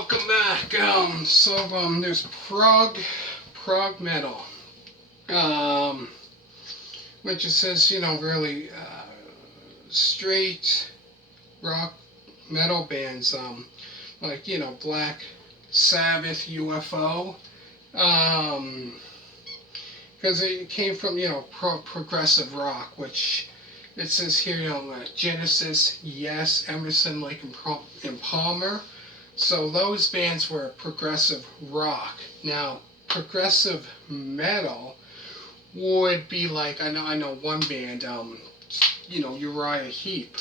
Welcome back. There's prog metal, um, which it says, really straight rock metal bands, like Black Sabbath, UFO, um, because it came from progressive rock, which it says here, Genesis, Yes, Emerson, Lake and Palmer. So those bands were progressive rock. Now, progressive metal would be like I know one band, Uriah Heep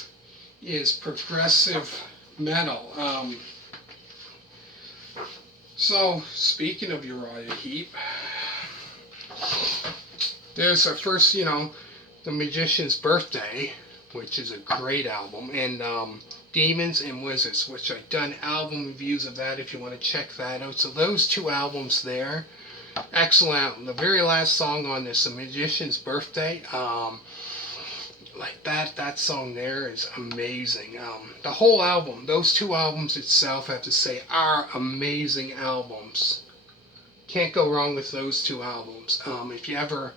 is progressive metal. So speaking of Uriah Heep, there's our first, The Magician's Birthday, which is a great album, and Demons and Wizards, which I've done album reviews of that if you want to check that out. So those two albums there, excellent album. The very last song on this, The Magician's Birthday, like that song there is amazing. The whole album, those two albums itself, I have to say, are amazing albums. Can't go wrong with those two albums. If you ever,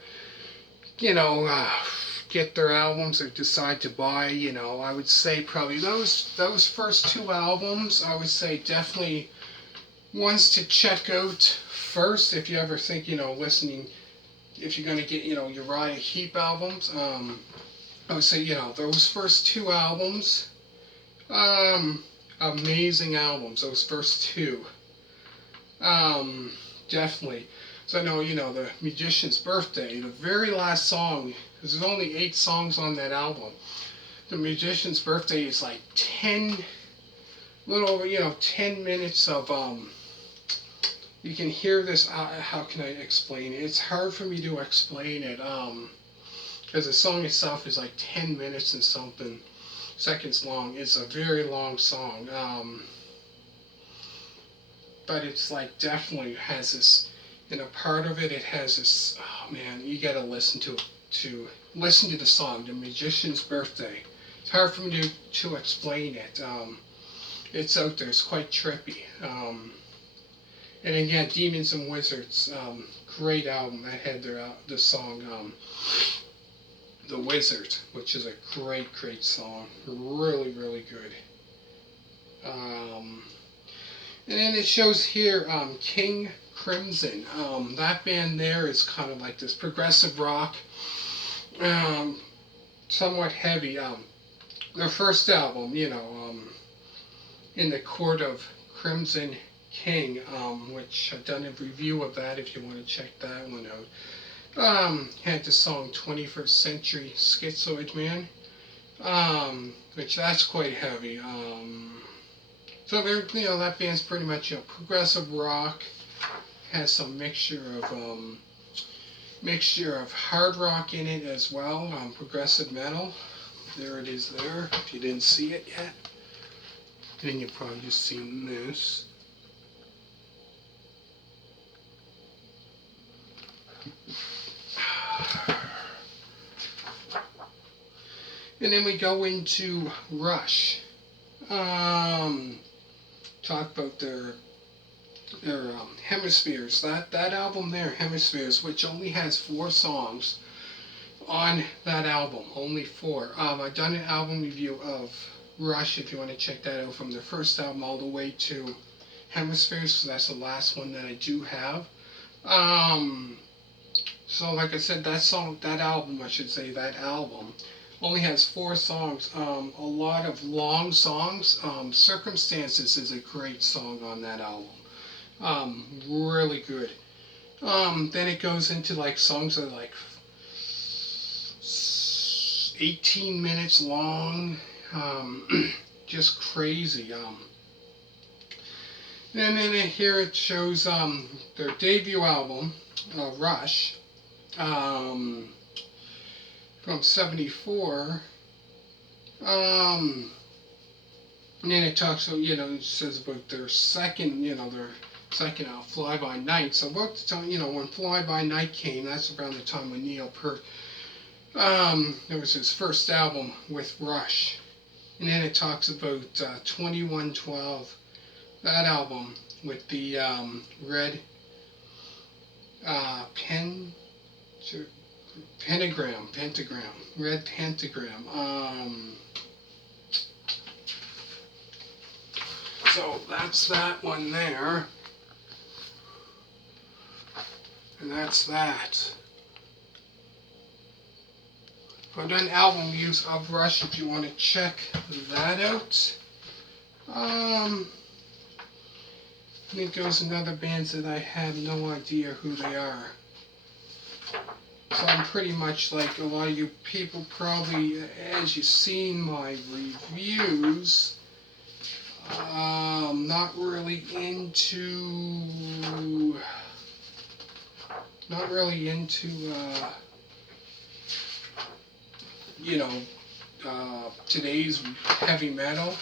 get their albums or decide to buy, I would say probably those first two albums, I would say definitely ones to check out first if you ever think, listening, if you're going to get, Uriah Heep albums. I would say, those first two albums, amazing albums, those first two. Definitely. So I know, The Magician's Birthday, the very last song, because there's only 8 songs on that album. The Magician's Birthday is like 10, little over, 10 minutes of, you can hear this, how can I explain it? It's hard for me to explain it, because the song itself is like 10 minutes and something seconds long. It's a very long song, but it's like definitely has this, part of it has this, oh man, you gotta listen to the song, The Magician's Birthday. It's hard for me to explain it. It's out there, it's quite trippy. And again, Demons and Wizards, great album that had the song, The Wizard, which is a great song. Really, really good. And then it shows here, King Crimson. That band there is kind of like this progressive rock, somewhat heavy. Their first album, In the Court of Crimson King, which I've done a review of that if you want to check that one out. Had the song 21st Century Schizoid Man, which that's quite heavy. So they're, that band's pretty much, progressive rock, has some mixture of hard rock in it as well, progressive metal. There it is there, if you didn't see it yet. Then you've probably just seen this. And then we go into Rush. Talk about their Hemispheres. That album there, Hemispheres, which only has 4 songs on that album, only 4. I've done an album review of Rush if you want to check that out, from their first album all the way to Hemispheres. So that's the last one that I do have. So like I said, that album only has 4 songs. A lot of long songs. Circumstances is a great song on that album. Really good. Then it goes into like songs that are like 18 minutes long. Just crazy. And then here it shows their debut album, Rush, from 74. And then it talks about, it says about their second, Fly By Night. So about the time, when Fly By Night came, that's around the time when Neil Peart, it was his first album with Rush. And then it talks about 2112, that album with the red pen pentagram, red pentagram. So that's that one there, and that's that. I've done album reviews of Rush if you want to check that out. I think there's another bands that I have no idea who they are. So I'm pretty much like a lot of you people probably, as you've seen my reviews, not really into today's heavy metal.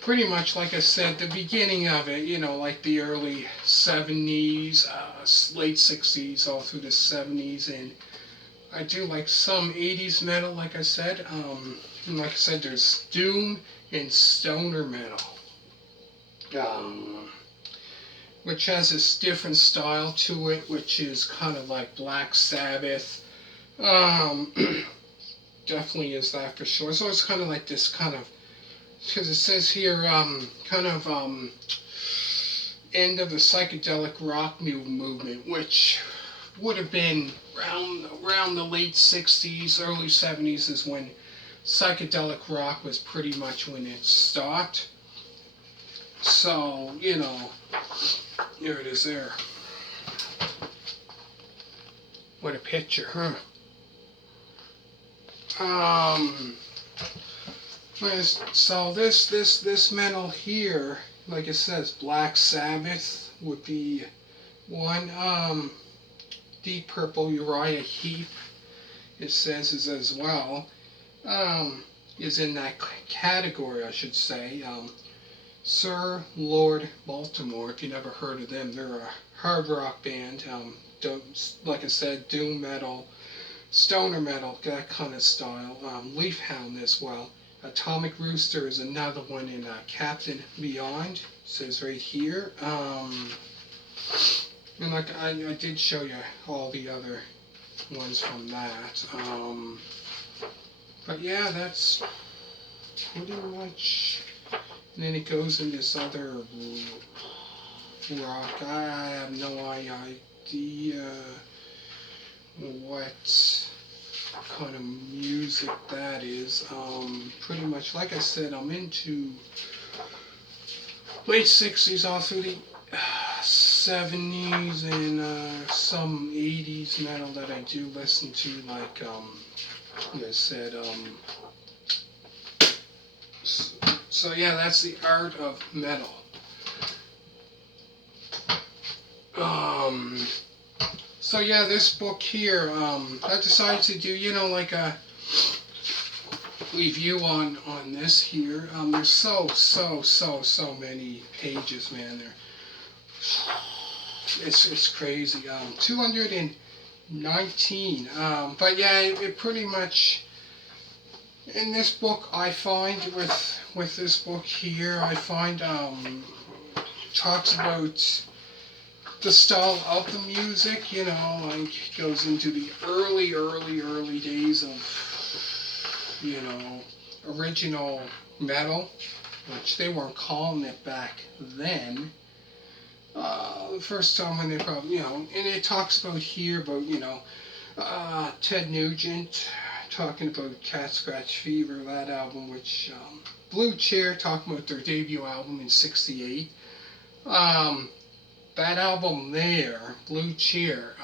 Pretty much, like I said, the beginning of it, like the early 70s, late 60s, all through the 70s, and I do like some 80s metal, like I said. And like I said, there's doom and stoner metal, which has this different style to it, which is kind of like Black Sabbath. Definitely is that for sure. So it's kind of like this kind of, because it says here, kind of end of the psychedelic rock movement, which would have been around the late 60s, early 70s is when psychedelic rock was pretty much when it stopped. So, here it is there. What a picture, huh? So this metal here, like it says, Black Sabbath would be one. Deep Purple, Uriah Heep, it says, is as well. Is in that category, I should say. Sir Lord Baltimore, if you never heard of them, they're a hard rock band. Like I said, doom metal, stoner metal, that kind of style. Leaf Hound as well. Atomic Rooster is another one in Captain Beyond, says right here. And like I did show you all the other ones from that. But yeah, that's pretty much. And then it goes in this other rock. I have no idea what kind of music that is. Pretty much, like I said, I'm into late 60s all through the 70s and some 80s metal that I do listen to, like I said. So yeah, that's the art of metal. So yeah, this book here, I decided to do, like a review on this here. There's so many pages, man. It's crazy. 219. But yeah, it pretty much, in this book, I find with this book here, I find talks about the style of the music, like goes into the early days of, original metal, which they weren't calling it back then. The first time when they probably, and it talks about here about, Ted Nugent talking about Cat Scratch Fever, that album, which, Blue Chair talking about their debut album in '68. That album there, Blue Chair,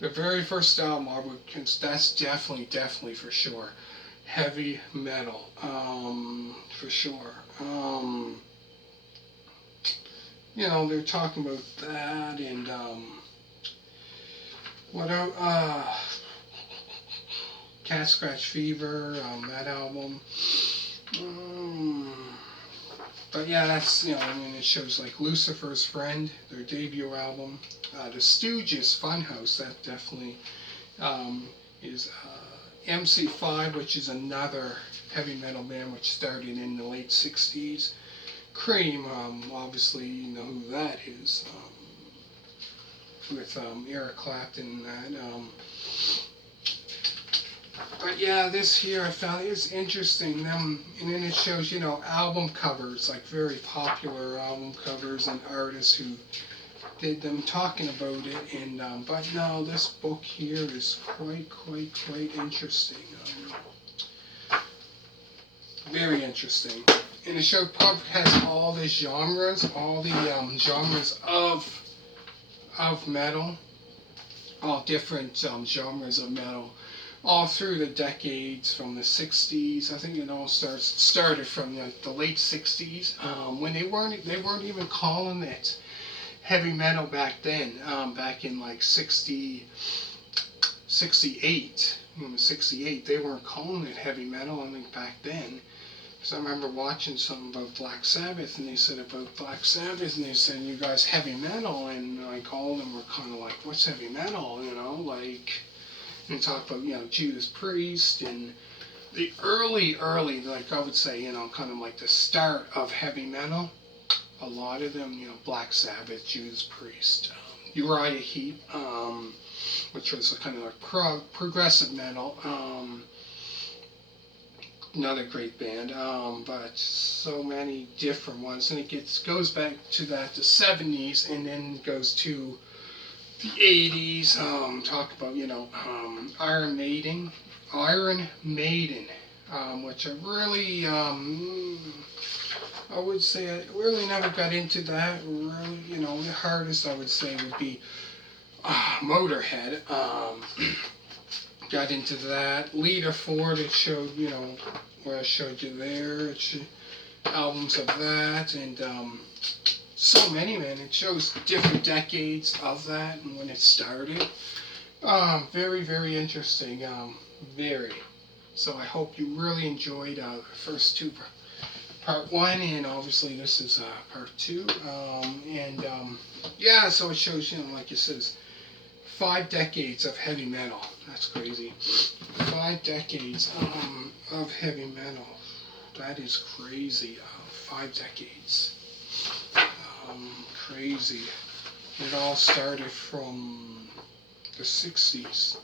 the very first album, that's definitely for sure heavy metal, for sure. They're talking about that and Cat Scratch Fever, that album. But yeah, that's, it shows like Lucifer's Friend, their debut album. The Stooges Funhouse, that definitely is MC5, which is another heavy metal band which started in the late 60s. Cream, obviously you know who that is, with Eric Clapton and that. But yeah, this here I found is interesting. And then it shows, you know, album covers, like very popular album covers and artists who did them, talking about it. And but no, this book here is quite interesting. Very interesting. And the show pub has all the genres, all the genres of metal, all different genres of metal, all through the decades from the 60s. I think it all started from the late 60s, when they weren't even calling it heavy metal back then. Back in like 68, 68, they weren't calling it heavy metal. I think back then. So I remember watching something about Black Sabbath, and they said about Black Sabbath, and they said, you guys heavy metal, and like all of them were kind of like, what's heavy metal, you know, like, and talk about, you know, Judas Priest, and the early, like I would say, you know, kind of like the start of heavy metal, a lot of them, you know, Black Sabbath, Judas Priest, Uriah Heep, which was a kind of like progressive metal, another great band, but so many different ones, and it goes back to the 70s, and then goes to the 80s. Talk about, you know, Iron Maiden, which I really, I would say I really never got into that. Really, you know, the hardest I would say would be Motorhead. Got into that. Lita Ford, it showed, you know, where I showed you there. Albums of that, and so many, man. It shows different decades of that and when it started. Very interesting. Very. So I hope you really enjoyed the first two, part one, and obviously this is part two. Yeah, so it shows, you know, like it says, 5 decades of heavy metal. That's crazy. 5 decades of heavy metal. That is crazy. 5 decades. Crazy. It all started from the 60s.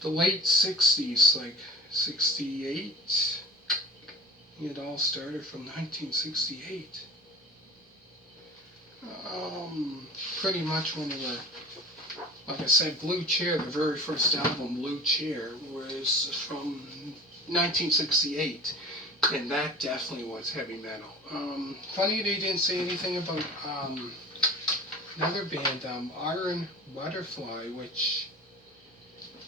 The late 60s, like 68. It all started from 1968. Pretty much when they were, like I said, Blue Chair, the very first album, Blue Chair, was from 1968, and that definitely was heavy metal. Funny they didn't say anything about another band, Iron Butterfly, which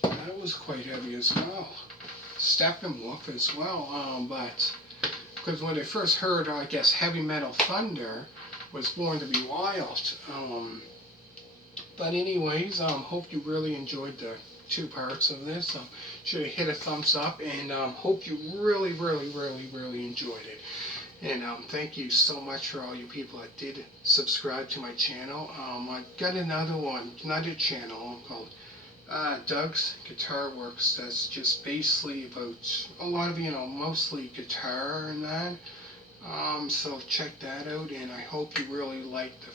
that was quite heavy as well. Steppenwolf as well, but because when I first heard, I guess, Heavy Metal Thunder was Born to Be Wild. But anyways, hope you really enjoyed the 2 parts of this. Should have hit a thumbs up, and hope you really enjoyed it. And thank you so much for all you people that did subscribe to my channel. I've got another channel called Doug's Guitar Works. That's just basically about a lot of, you know, mostly guitar and that. So check that out, and I hope you really liked the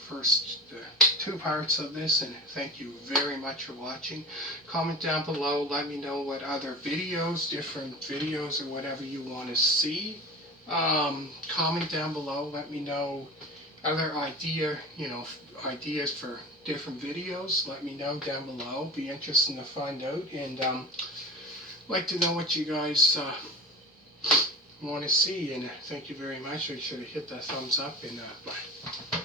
2 parts of this, and thank you very much for watching. Comment down below, let me know what other videos, different videos or whatever you want to see. Comment down below, let me know other ideas for different videos. Let me know down below, be interested to find out, and like to know what you guys want to see, and thank you very much. Make sure to hit that thumbs up, and bye.